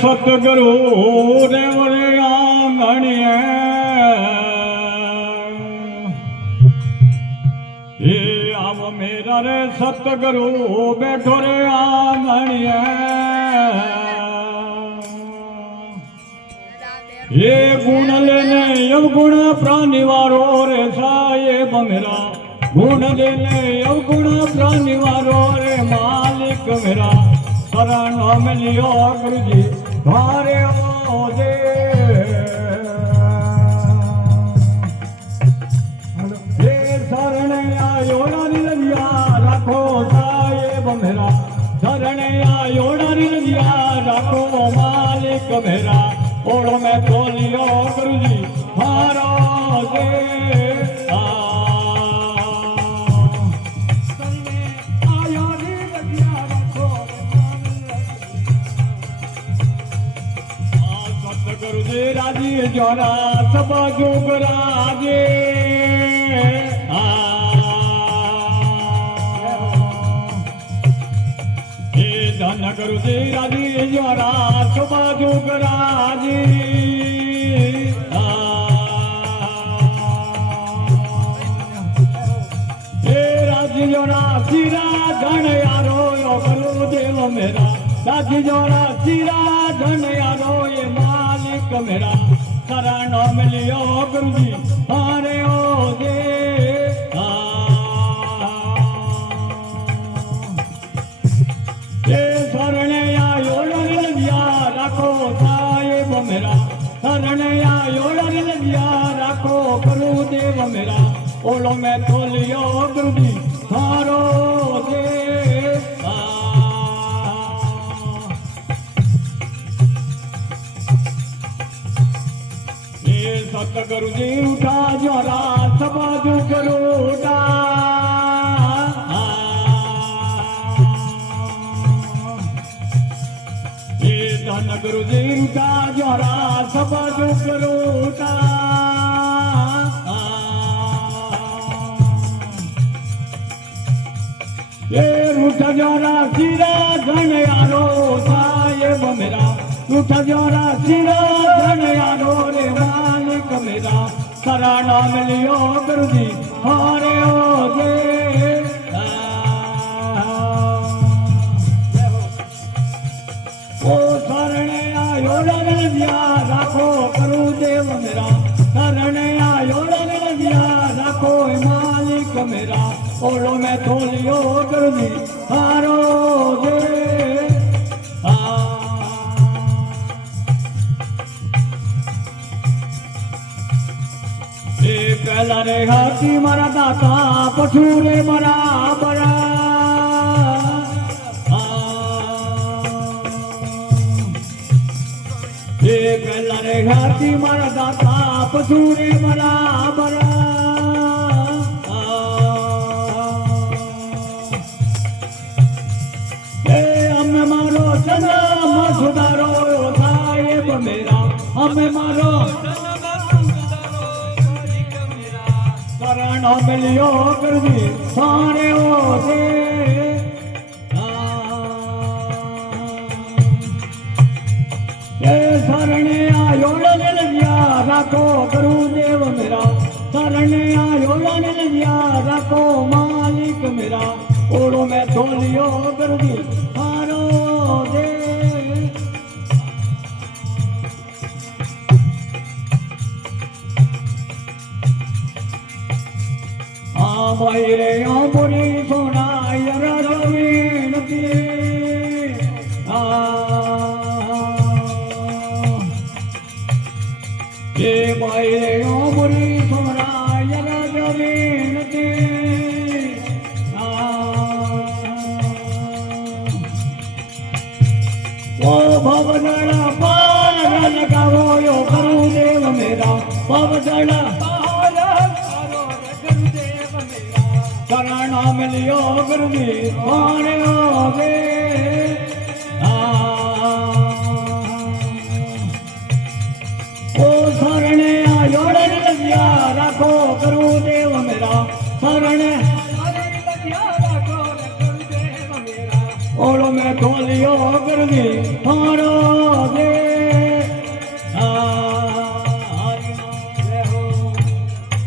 सतगुरु देव रे आंगणिए ये आव मेरा रे सतगुरु बैठो रे आंगणिए ये गुण लेने अवगुण प्राणी वारो रे साहेब मेरा गुण लेने अवगुण प्राणी वारो रे मालिक मेरा शरण मिलियो गुरु जी भारे ओ दे ये शरण आयो निरंजिया राखो साहेब मेरा शरण आयो निरंजिया राखो मालिक मेरा ओढ़ में खोलियो गुरु जी भारो दे राजी जोरा सब जुग राजे धन गुरु जी राजी जोरा सब जुग राजे राजी जोरा सिरा धन यारो गुरु देव मेरा राजी जोरा सिरा धन यारो ये मालिक मेरा शरण मिलियो गुरु जी हारे ओ दे ये शरण आयो निरंजिया राखो साहेब मेरा शरण आयो निरंजिया राखो गुरु देव मेरा ओलो में खोलियो गुरु जी हारो दे सतगुरु जी उठा जोरा सब जुग उठा ये धन गुरु जी उठा जोरा सब जुग उठा ये उठा जोरा सिरा धन यारो साहेब मेरा उठा जोरा सिरा धन यारो रे मालिक मेरा शरण मिलियो गुरु जी हारे ओ दे ओ शरण आयो निरंजिया राखो गुरु देव मेरा शरण आयो निरंजिया राखो मालिक मेरा ओलो में खोलियो गुरु जी हारो दे पहला रे हाथी मारा दाता पछूरे बराबर ये पहला रे हाथी मारा दाता पछूरे बराबर हमें मारो चंदा सुधारो साहेब मेरा हमें मारो शरण मिलियो गुरु जी सारे ओ दे शरण आयो निरंजिया राखो गुरु देव मेरा शरण आयो निरंजिया राखो मालिक मेरा ओढ़ो में खोलियो गुरु जी हारो दे भाई रे बुरी सोना रवीन की ये भाई रे बुरी सोना रवीन की ओ भवजड़ा पार लगावो यो गुरु देव मेरा भवजड़ा शरण मिलियो गुरु जी हारे ओ दे ओ शरण आयो निरंजिया राखो गुरु देव मेरा शरण ओढ़ो में खोलियो गुरु जी हारो